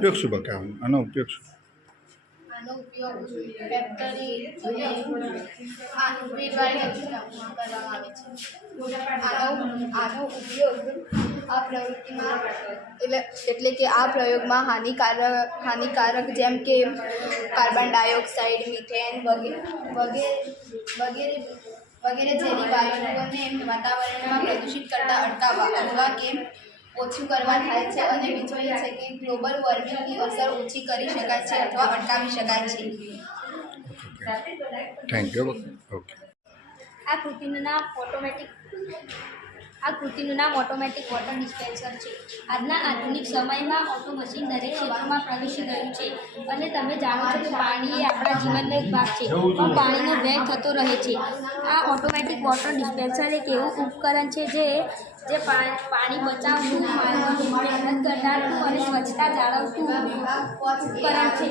ઉપયોગ શું બકા આનો ઉપયોગ શું આનો ઉપયોગ આ પ્રવૃત્તિમાં એટલે એટલે કે આ પ્રયોગમાં હાનિકારક હાનિકારક જેમ કે કાર્બન ડાયોક્સાઇડ મિથેન વગેરે વગેરે વગેરે જેની વાયુને વાતાવરણમાં પ્રદૂષિત કરતા અટકાવવા અથવા કે ઓછું કરવા થાય છે અને બીજું એ છે કે ગ્લોબલ વોર્મિંગની અસર ઓછી કરી શકાય છે અથવા અટકાવી શકાય છે આ કૃતિના ઓટોમેટિક આ કૃતિનું નામ ઓટોમેટિક વોટર ડિસ્પેન્સર છે આજના આધુનિક સમયમાં ઓટો મશીન દરેક ક્ષેત્રમાં પ્રવેશી ગયું છે અને તમે જાણો છો કે પાણી એ આપણા જીવનનો એક ભાગ છે પણ પાણીનો વેગ થતો રહે છે આ ઓટોમેટિક વોટર ડિસ્પેન્સર એક એવું ઉપકરણ છે જે જે પાણી બચાવતું માનવનું મહેનત ઘટાડતું અને સ્વચ્છતા જાળવતું ઉપકરણ છે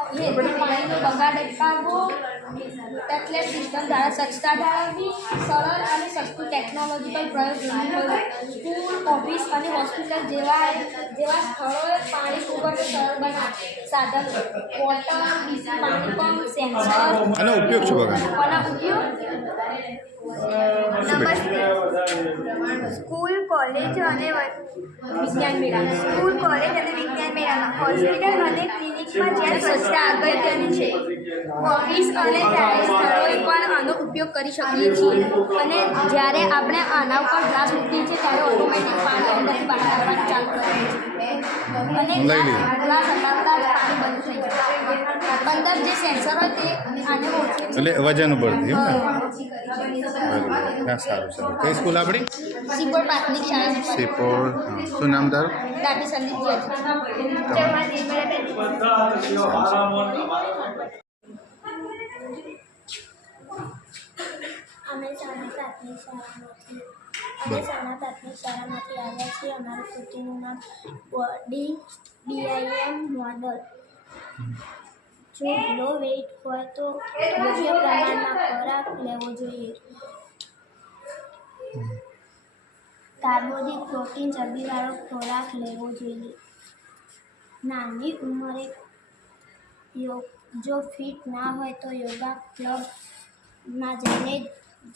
हे माइंड बघाडेक्का वो त्यातल्या सिस्टम द्वारा संस्था દ્વારા બી સરળ અને સસ્તું ટેકનોલોજીકલ પ્રયોગ સ્કૂલ ઓફિસ અને હોસ્પિટલ જેવા જેવા સ્થળોએ પાણી ઉપરને સરળ બના સાધન વોટર પાણી પંપ સેન્સર અને ઉપયોગ શું બગા અને ઉપયોગ સ્કૂલ કોલેજ અને વિજ્ઞાન મેળા સ્કૂલ કોલેજ અને વિજ્ઞાન મેળામાં હોસ્પિટલ અને ક્લિનિકમાં જ્યાં આગળ અગત્યની છે ઓફિસ અને જાહેર સ્થળોએ પણ આનો ઉપયોગ કરી શકીએ છીએ અને જ્યારે આપણે આના ઉપર ગ્લાસ મૂકીએ છીએ ત્યારે ઓટોમેટિક પાણી અંદરથી બહાર આવવાનું ચાલુ કરે છે અને ગ્લાસ હટાવતા જ પાણી બંધ થઈ જાય અંદર જે સેન્સર હોય તે આને એટલે વજન ઉપરથી બરોબર ના સારું સારું કઈ સ્કૂલ આપણી સિપોર પ્રાથમિક શાળા સિપોર શું નામ તારું દાદી સંદીપ અમે શાળા પ્રાથમિક શાળામાંથી પ્રાથમિક શાળામાંથી આવ્યા છીએ અમારું કૃતિનું નામ ડી ડીઆઈએમ મોડલ જો લો વેઇટ હોય તો યોગ્ય પ્રમાણમાં ખોરાક લેવો જોઈએ કાર્બોદિત પ્રોટીન ચરબીવાળો ખોરાક લેવો જોઈએ નાની ઉંમરે યોગ જો ફિટ ના હોય તો યોગા ક્લબમાં જઈને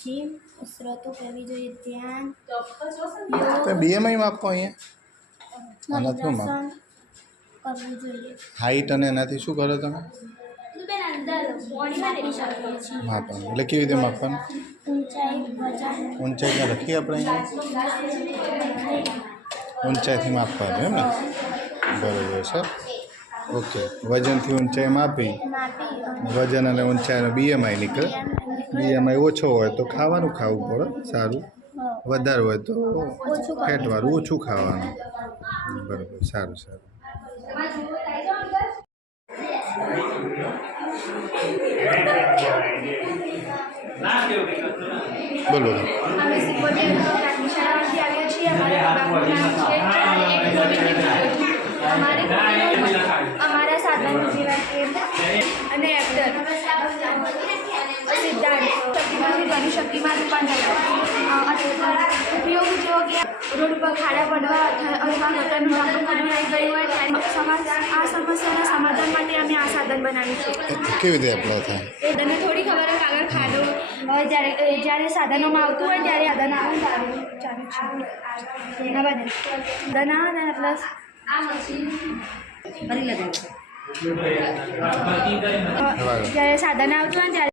જીમ સ્ત્રોતો કરવી જોઈએ ધ્યાન બીએમઆઈ માપો અહીંયા કવ જોઈએ हाइट અને એનાથી શું કરો તમે બેના દાળ બોડી મે નિશાન કરી ભાપા એટલે કેવી રીતે માપન 55 વજન 55 માં રાખી આપણે 70 ગ્લાસ 55 માં માપન હે ને કરે છે ઓકે વજન ઊંચાઈ માં આપી માપી વજન અને ઊંચાઈ નો બીએમઆઈ નીકળ બીએમઆઈ ઓછો હોય તો ખાવાનું ખાવું પડે સારું વધારે હોય તો ઓછું ખાવું ઓછું ખાવાનું બસ સારું સારું બોલો અમે સિકોતેર શાળામાંથી અમારા સાધન વિભાગ અને એક્ટર ઘણી શક્તિમાં રૂપાંતર ઉપયોગ જો કે રોડ પર ખાડા પડવા અથવા ગટરનું કામ કરવાઈ ગયું હોય ત્યારે આ સમસ્યાના સમાધાન માટે અમે આ સાધન બનાવ્યું છે કેવી રીતે એપ્લાય થાય તમને થોડી ખબર હોય આગળ ખાડો જ્યારે જ્યારે સાધનોમાં આવતું હોય ત્યારે સાધન આવું ચાલુ છે એના આવે ને પ્લસ આ મશીન ફરી લગાવ્યું જ્યારે સાધન આવતું હોય ત્યારે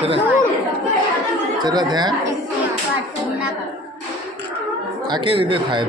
चलो ध्यान आके विदे थे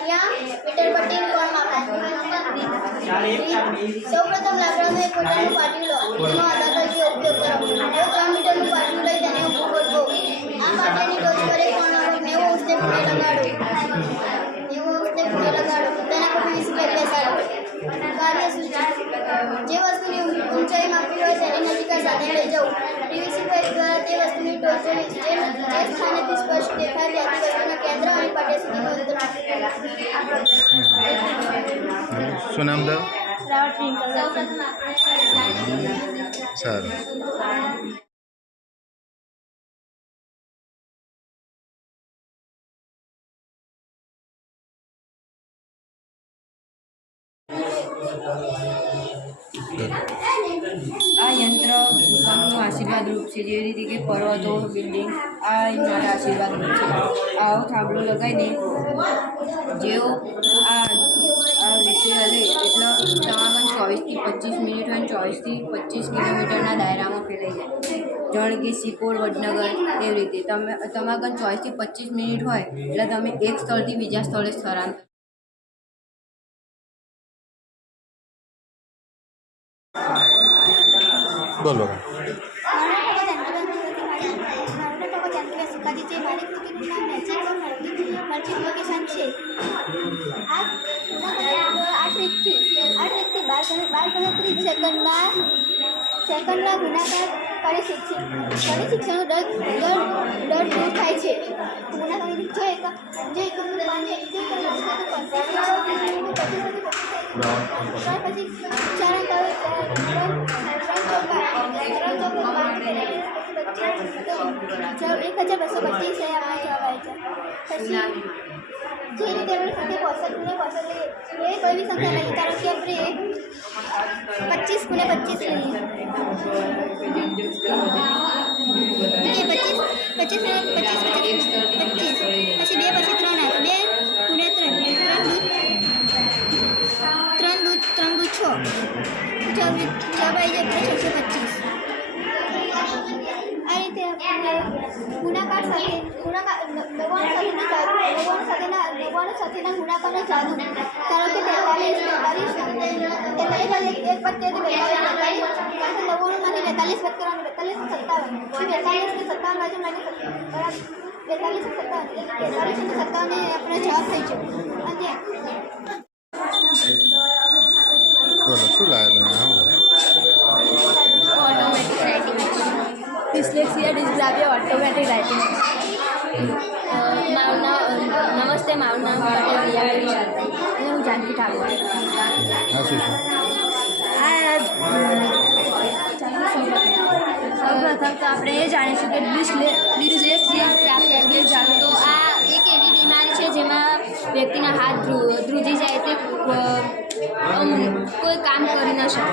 પાટિયા મીટર પટ્ટી કોણ માપે સૌપ્રથમ લાકડાનું એક મીટરનું પાટિયું લો તેનો આધારથી ઉપયોગ કરો હવે ત્રણ મીટરનું પાટિયું લઈ તેને ઊભું ગોઠવો આ પાટિયાની ટોચ પર એક કોણ માપે નેવું અંશને ખૂણે લગાડો નેવું અંશને ખૂણે લગાડો તેના પર વીસ રૂપિયા બેસાડો કાર્ય સૂચિ જે વસ્તુની જેમ આપી હોય સેરેનલિકા સાથે લઈ જવું પીવીસી દ્વારા તે વસ્તુની ટોચે જે સ્થાનેથી સ્પષ્ટ દેખાય ત્યાંથી વસ્તુના કેન્દ્ર અને પાટે સુધી શું નામ સારું Good. આશીર્વાદરૂપ છે જેવી રીતે કે પર્વતો બિલ્ડિંગ આ મારા રૂપ છે આવો થાંભલો લગાવીને જેઓ આ આ વિષય લે એટલે તમામ ચોવીસથી પચીસ મિનિટ અને ચોવીસથી પચીસ કિલોમીટરના દાયરામાં ફેલાઈ જાય જણ કે સિકોડ વડનગર એવી રીતે તમે તમારા આગળ ચોવીસથી પચીસ મિનિટ હોય એટલે તમે એક સ્થળથી બીજા સ્થળે સ્થળાંતર બોલો મસ્જિદ લોકેશન છે આ આઠ એકથી આઠ એકથી બાર બાર કલાક ત્રીસ સેકન્ડમાં સેકન્ડના ગુણાકાર કરી શિક્ષણ કરી શિક્ષણનો ડર ડર ડર દૂર થાય છે ગુણાકાર જો એક જો એક પછી ચારણ કરે ત્રણ જવ એક હજાર બસો પચીસ છે આપણો જવાબ આવી છે પછી જે રીતે આપણે સાથે પોસલ ગુને પોસલ લઈએ એ કોઈ બી સંખ્યા લઈએ કારણ કે આપણે પચીસ ગુને પચીસ લઈએ પચીસ પચીસ પચીસ પચીસ પચીસ પછી બે પછી ત્રણ આવે બે ગુને ત્રણ ત્રણ દૂધ ત્રણ દૂધ ત્રણ દૂધ છ જવાબ આવી જાય આપણે છસો પચીસ ગુણાકાર સાથે ગુણાકાર નવ્વાણું સાથેના નવ્વાણું સાથેના નવ્વાણું સાથેના ગુણાકારનો જાદુ કારણ કે તેતાલીસ બેતાલીસ તેતાલીસ એક પત્તે બેતાલીસ કારણ કે બેતાલીસ વધ કરવાનું બેતાલીસ સત્તાવન બેતાલીસ ને સત્તાવન બાજુ નાની બેતાલીસ સત્તાવન બેતાલીસ સત્તાવન આપણો જવાબ થઈ ગયો અને શું લાગે બેટી દાઈને મમ્મા અને નમસ્તે માનું નામ લઈને આ કરી ચાલે એ હું જાણવી ઠાપું છું હા સર આજ ચાલો સૌ આપણે જાણી શુક કે વિરુસ એ ક્લાર્સ એટલે જાણ તો આ એક એવી બીમારી છે જેમાં વ્યક્તિના હાથ જો દૃજી જાય તે કોઈ કામ કરી ના શકે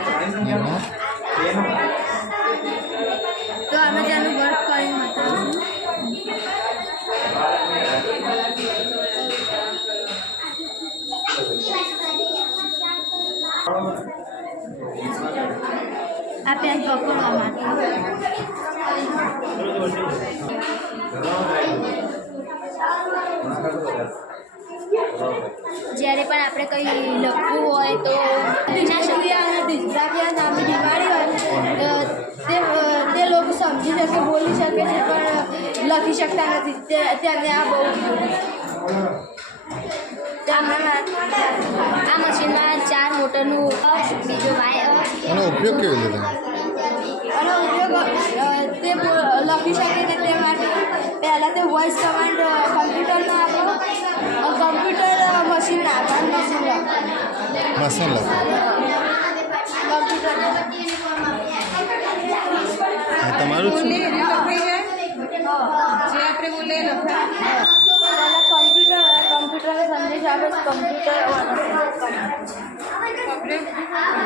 નો બીજો વાયનો ઉપયોગ કે એટલે લાફિશા કે દેવા માટે પહેલા તે વોશ કમાન્ડ કમ્પ્યુટરનો આપો કમ્પ્યુટર મશીન આપણ નિસ લો માશાલ્લા કમ્પ્યુટરની કોમ આવ્યા તમારું છે જે આપણે બોલે લખા કમ્પ્યુટર કમ્પ્યુટર સંદેશ આવસ કમ્પ્યુટર આવસ đi.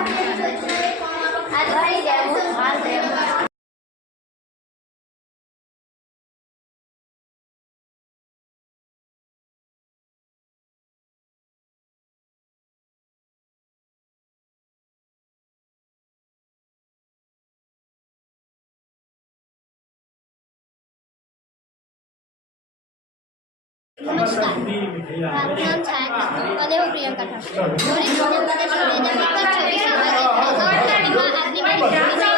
નમસ્કાર મારું નામ છાયા અને હું પ્રિયંકા ઠાકોર મારી જૂની કોલેજ છવ્વીસ તારીખ આજની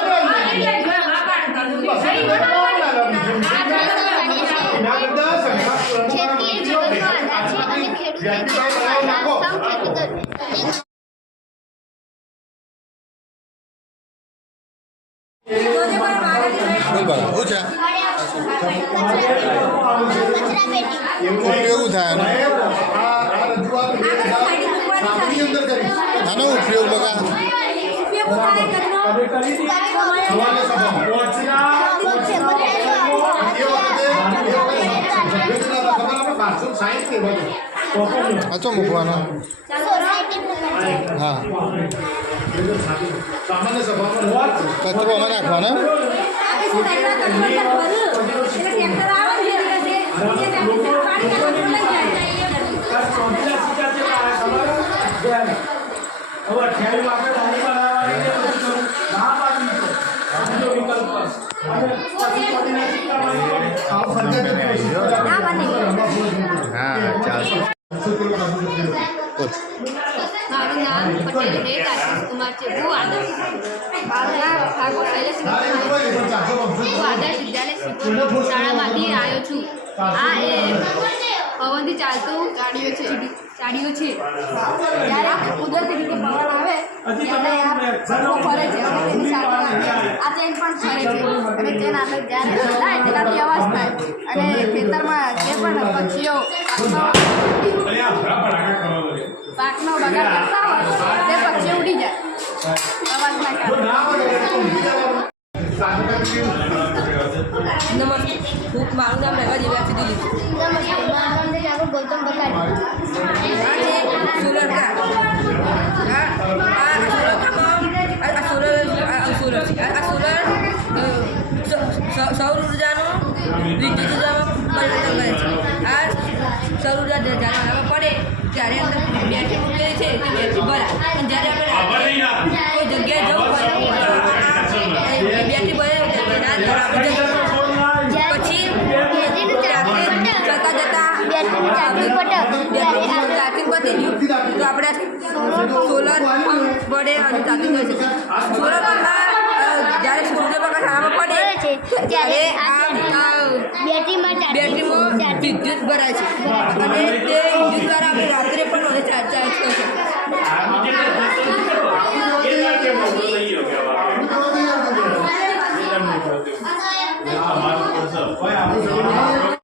ป่าสงสัยคือว่าตัวก็อยู่ हाँ तो मुखवा ना हाँ सामान्य सभा में हुआ तत्व में नाखवा ना अब अठारह लाख का धानी बनाया वाले कहा बात नहीं तो विकल्प पर आप संजय ना बने पटेल हे आशिष कुमारचे भू आदर्श आदर्श विद्यालय શાળામાંથી આવ્યો છું આ એ પવનથી ચાલતું ગાડીઓ છે સાડીઓ છે જ્યારે કુદરતી રીતે પવન આવે ત્યારે ફરે છે આ ચેન પણ ફરે છે અને ચેન આપણે જ્યારે હલાય તેનાથી અવાજ થાય અને ખેતરમાં જે પણ પક્ષીઓ પાકનો બગાડ કરતા હોય તે પક્ષી ઉડી જાય અવાજના કારણે નમસ્તે હું મારું નામ રહેવા જેવા સુધી નમસ્તે મારું નામ ગૌતમ બલાડી તારે અંદર બેઠી મૂકેલી છે તે બેઠી ભરાય પણ જ્યારે આપણે કોઈ જગ્યાએ જવું હોય બેઠી ભરાય ત્યારે રાત ધરાવી જાય પછી રાત્રે જતા જતા ચાર્જિંગ પતી ગયું તો આપણે સોલર પડે અને ચાર્જિંગ કરી સોલર પંપમાં જ્યારે સૂર્ય પંખા પડે ત્યારે આ બેટરીમાં બેટરીમાં विद्युत भरायची आता ते विद्युतद्वारा रात्री पण होते चार चार